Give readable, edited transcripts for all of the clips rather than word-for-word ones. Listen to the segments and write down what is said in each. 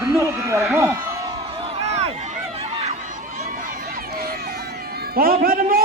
Benar kita ha. Apa nama?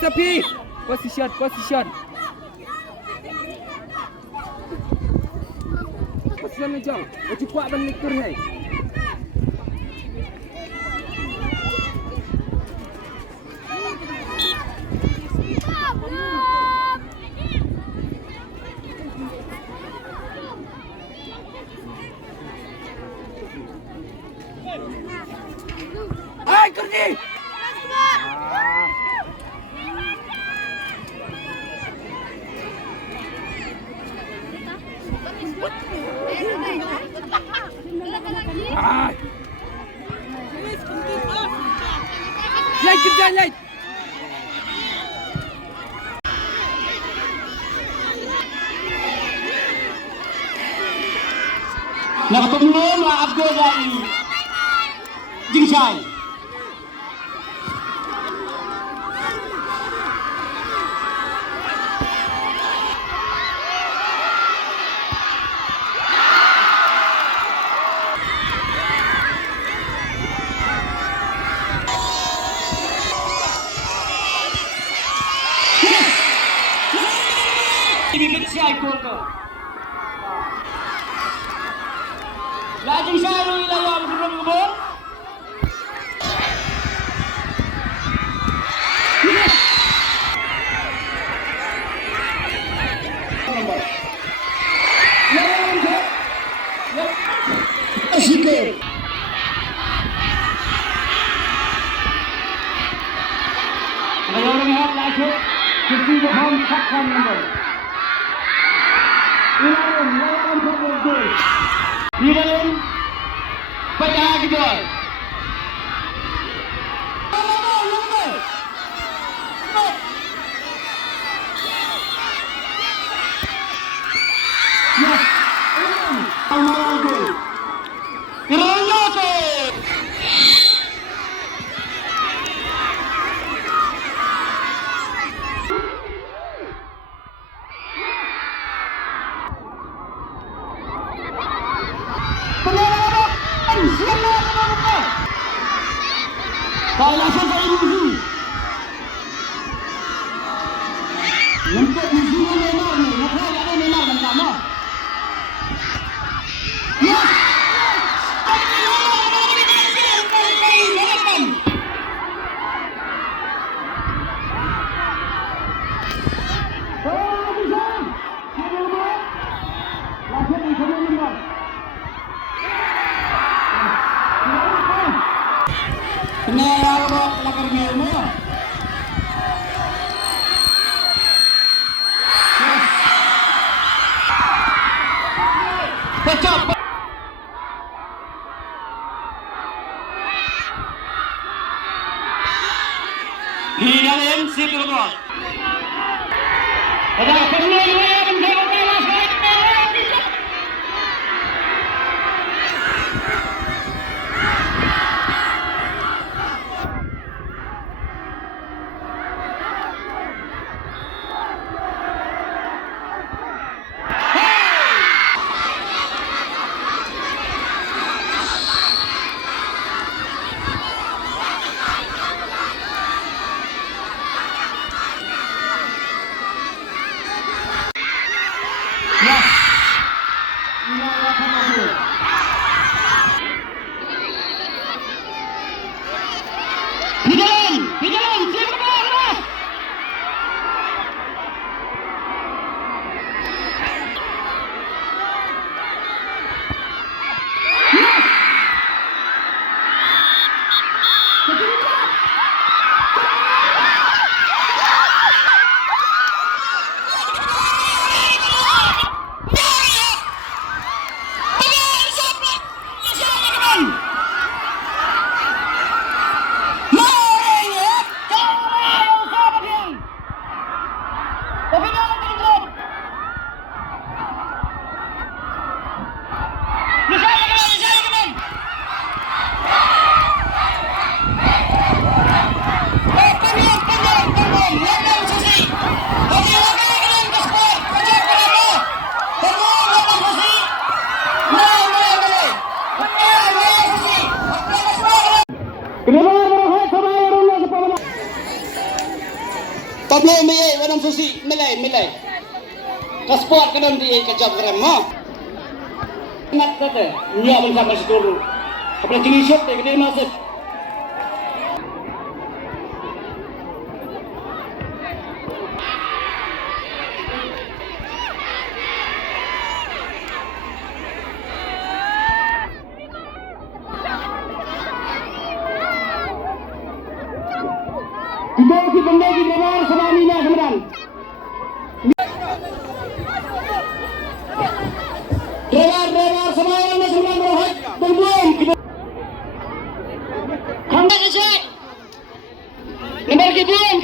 Sapi. Position. Position ni jauh. Cepat balik tur ni. Hai, kerja. Light. Yang pemulung lah Abdul dari Jingsai. Bibit siya ikol ko. Lajeng siya ang ilayang gulong gulong. Sikit. Ngayon lihat langsung kesimpulan saksan nomor. Ilalim lawan gol. Ilalim pecah gol. Yes. Amaral gol. Ronaldo. Kau langsung ke ibu. Untuk ibu memang ni, nak ada memang bersama. Ya. Kenapa bawa pelakar merah? Kecap. Di dalam sikil bol. Ada peluang yang menjadi bola selain merah. Tablo may walang susi, milay. Kasport ka nang di kajab gram mo. Mat kate, niya bang sampai situ. Kapag tinisip, gede masuk. Dibagi pembagi lebar sama Amina kemudian. Lebar sama Amina kemudian berhak berbuang. Hambat asyik. Lebar ke buang.